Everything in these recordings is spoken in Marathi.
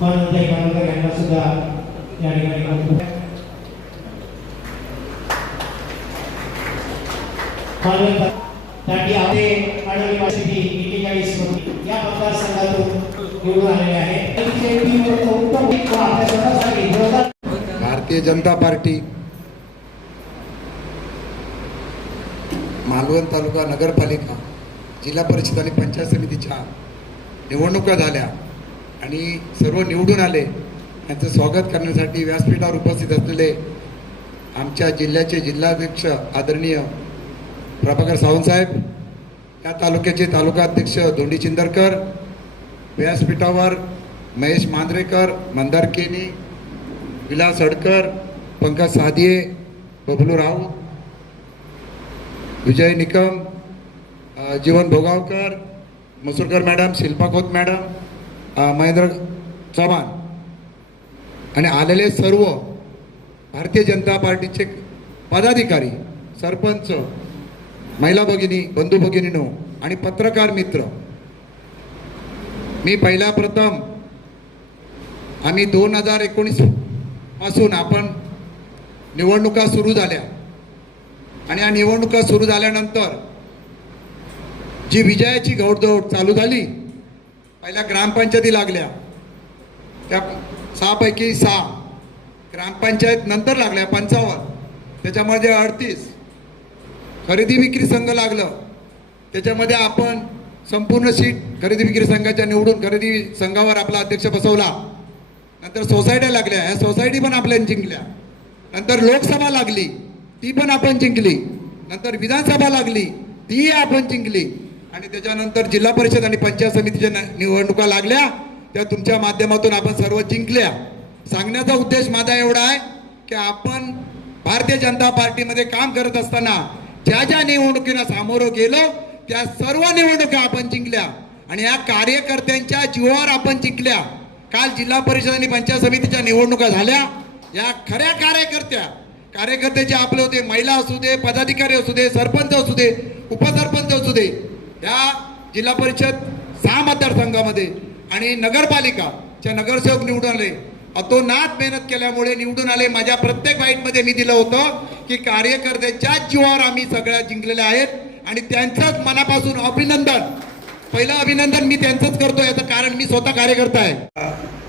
मानवताई मानवकर यांना सुद्धा या ठिकाणी मानवताई आपले आढळली पाहिजे 41 मध्ये या मतदारसंघातून निवडून आलेले आहे। भारतीय जनता पार्टी मालवण तालुका नगरपालिका जिल्हा परिषद आणि पंचायत समितीच्या निवडणुका झाल्या आणि सर्व निवडून आले। यांचं स्वागत करण्यासाठी व्यासपीठावर उपस्थित असलेले आमच्या जिल्ह्याचे जिल्हाध्यक्ष आदरणीय प्रभाकर सावंत साहेब, या तालुक्याचे तालुका अध्यक्ष धोंडी चिंदरकर, व्यासपीठावर महेश मांजरेकर, मंदार केनी, विलास अडकर, पंकज सादिये, बबलू राऊत, विजय निकम, जीवन भोगावकर, मसूरकर मॅडम, शिल्पा खोत मॅडम, महेंद्र चव्हाण आणि आलेले सर्व भारतीय जनता पार्टीचे पदाधिकारी, सरपंच, महिला भगिनी, बंधू भगिनींनो आणि पत्रकार मित्र, मी पहिला प्रथम आम्ही 2019 पासून आपण निवडणुका सुरू झाल्या आणि या निवडणुका सुरू झाल्यानंतर जी विजयाची घोडदौड चालू झाली, पहिल्या ग्रामपंचायती लागल्या, त्या 6 पैकी 6 ग्रामपंचायत नंतर लागल्या 55, त्याच्यामध्ये 38 खरेदी विक्री संघ लागलं, त्याच्यामध्ये आपण संपूर्ण सीट खरेदी विक्री संघाच्या निवडून खरेदी संघावर आपला अध्यक्ष बसवला। नंतर सोसायट्या लागल्या, ह्या सोसायटी पण आपल्या जिंकल्या। नंतर लोकसभा लागली, ती पण आपण जिंकली। नंतर विधानसभा लागली, ती आपण जिंकली आणि त्याच्यानंतर जिल्हा परिषद आणि पंचायत समितीच्या निवडणुका लागल्या, त्या तुमच्या माध्यमातून आपण सर्व जिंकल्या। सांगण्याचा उद्देश माझा एवढा आहे की आपण भारतीय जनता पार्टीमध्ये काम करत असताना ज्या ज्या निवडणुकीला सामोरं गेलो त्या सर्व निवडणुका आपण जिंकल्या आणि या कार्यकर्त्यांच्या जीवावर आपण जिंकल्या। काल जिल्हा परिषद आणि पंचायत समितीच्या निवडणुका झाल्या, या खऱ्या कार्यकर्त्याचे आपले होते, महिला असू दे, पदाधिकारी असू दे, सरपंच असू दे, उपसरपंच असू दे, या जिल्हा परिषद 6 मतदारसंघामध्ये आणि नगरपालिकाच्या नगरसेवक निवडून आले, अतोनात मेहनत केल्यामुळे निवडून आले। माझ्या प्रत्येक बाईटमध्ये मी दिलं होतं की कार्यकर्त्यांच्या जीवावर आम्ही सगळ्या जिंकलेल्या आहेत आणि त्यांचंच मनापासून अभिनंदन, पहिलं अभिनंदन मी त्यांचंच करतो, याचं कारण मी स्वतः कार्यकर्ता आहे।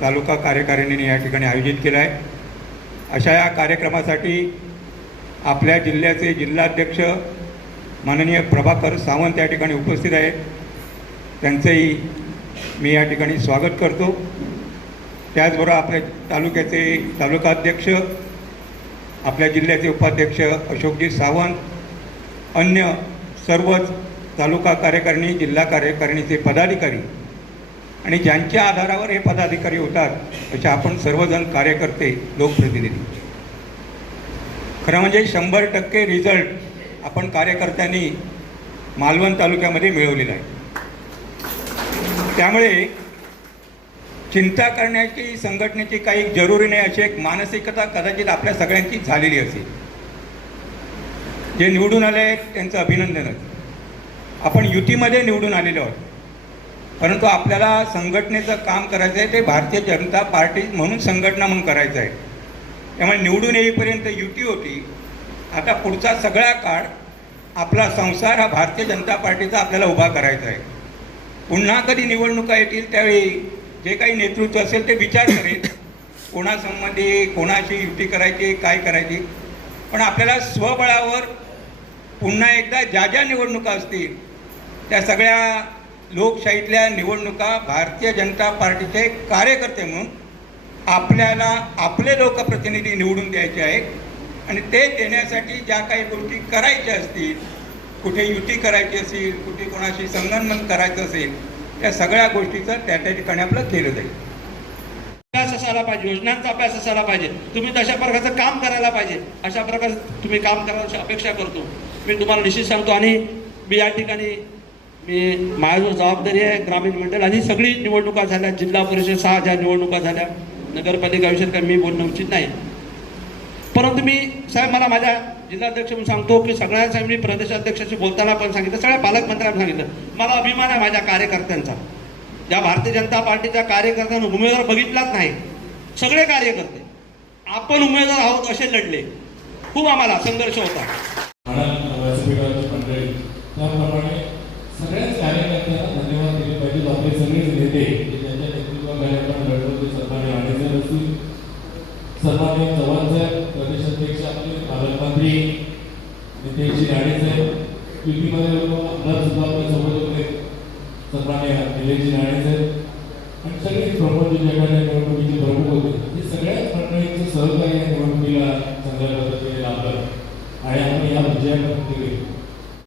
तालुका कार्यकारिणीने या ठिकाणी आयोजित केला आहे। अशा या कार्यक्रमासाठी आपल्या जिल्ह्याचे जिल्हाध्यक्ष माननीय प्रभाकर सावंत या ठिकाणी उपस्थित आहेत, त्यांचंही मी या ठिकाणी स्वागत करतो। त्याचबरोबर आपल्या तालुक्याचे तालुकाध्यक्ष, आपल्या जिल्ह्याचे उपाध्यक्ष अशोकजी सावंत, अन्य सर्वच तालुका कार्यकारिणी, जिल्हा कार्यकारिणीचे पदाधिकारी आणि ज्यांच्या आधारावर हे पदाधिकारी होतात असे आपण सर्वजण कार्यकर्ते, लोकप्रतिनिधी। खरं म्हणजे 100% रिझल्ट आपण कार्यकर्त्यांनी मालवण तालुक्यामध्ये मिळवलेला आहे। त्यामुळे चिंता करण्याची संघटनेची काही जरुरी नाही, अशी एक मानसिकता कदाचित आपल्या सगळ्यांची झालेली असेल। जे निवडून आले त्यांचं अभिनंदनच। आपण युतीमध्ये निवडून आलेलो आहोत, परंतु आपल्याला संघटनेचं काम करायचं आहे ते भारतीय जनता पार्टी म्हणून संघटना म्हणून करायचं आहे। त्यामुळे निवडून येईपर्यंत युती होती, आता पुढचा सगळा काळ आपला संसार हा भारतीय जनता पार्टीचा आपल्याला उभा करायचा आहे। पुन्हा कधी निवडणुका येतील त्यावेळी जे काही नेतृत्व असेल ते विचार करेल कोणासंबंधी कोणाशी युती करायची, काय करायची, पण आपल्याला स्वबळावर पुन्हा एकदा ज्या ज्या निवडणुका असतील त्या सगळ्या लोकशाहीतल्या निवडणुका भारतीय जनता पार्टीचे कार्यकर्ते म्हणून आपल्याला आपले लोकप्रतिनिधी निवडून द्यायचे आहेत आणि ते देण्यासाठी ज्या काही गोष्टी करायच्या असतील, कुठे युती करायची असेल, कुठे कोणाशी संगनमत करायचं असेल, त्या सगळ्या गोष्टीचं त्या ठिकाणी आपलं केलं जाईल। अभ्यास असायला पाहिजे, योजनांचा अभ्यास असायला पाहिजे, तुम्ही तशा प्रकारचं काम करायला पाहिजे, अशा प्रकारे तुम्ही काम करायची अपेक्षा करतो मी तुम्हाला निश्चित सांगतो। आणि मी या ठिकाणी माझ्यावर जबाबदारी आहे, ग्रामीण मंडळ आणि सगळी निवडणुका झाल्या, जिल्हा परिषद 6 ज्या निवडणुका झाल्या, नगरपालिका विषयात काही मी बोलणं उचित नाही, परंतु मी साहेब मला माझ्या जिल्हाध्यक्ष म्हणून सांगतो की सगळ्यांसाठी मी प्रदेशाध्यक्षाशी बोलताना पण सांगितलं, सगळ्या पालकमंत्र्यांना सांगितलं, मला अभिमान आहे माझ्या कार्यकर्त्यांचा, या भारतीय जनता पार्टीच्या कार्यकर्त्यांना उमेदवार बघितलाच नाही. सगळे कार्यकर्ते आपण उमेदवार आहोत असे लढले. खूप आम्हाला संघर्ष होता. व्यासपीठावरची मंडळी त्याप्रमाणे सगळ्याच कार्यकर्त्यांना धन्यवाद दिले पाहिजे. आपले सगळेच नेते ज्यांच्या नेतृत्वाखाली आपण लढतो ते सन्मान्य आडेसर असतील, सन्मान्य चव्हाण साहेब, प्रदेशाध्यक्ष आपले पालकमंत्री नितेशजी राणे साहेब, युतीमध्ये आमदार सुद्धा आपल्या सोबत होते सन्मान्य निलेशजी राणे साहेब आणि सगळे प्रमुख जे जगाच्या निवडणुकीचे प्रमुख होते हे सगळ्याच मंडळींचं सहकार्य या निवडणुकीला चांगल्या पद्धतीने लाभलं आणि आपण या विजयामध्ये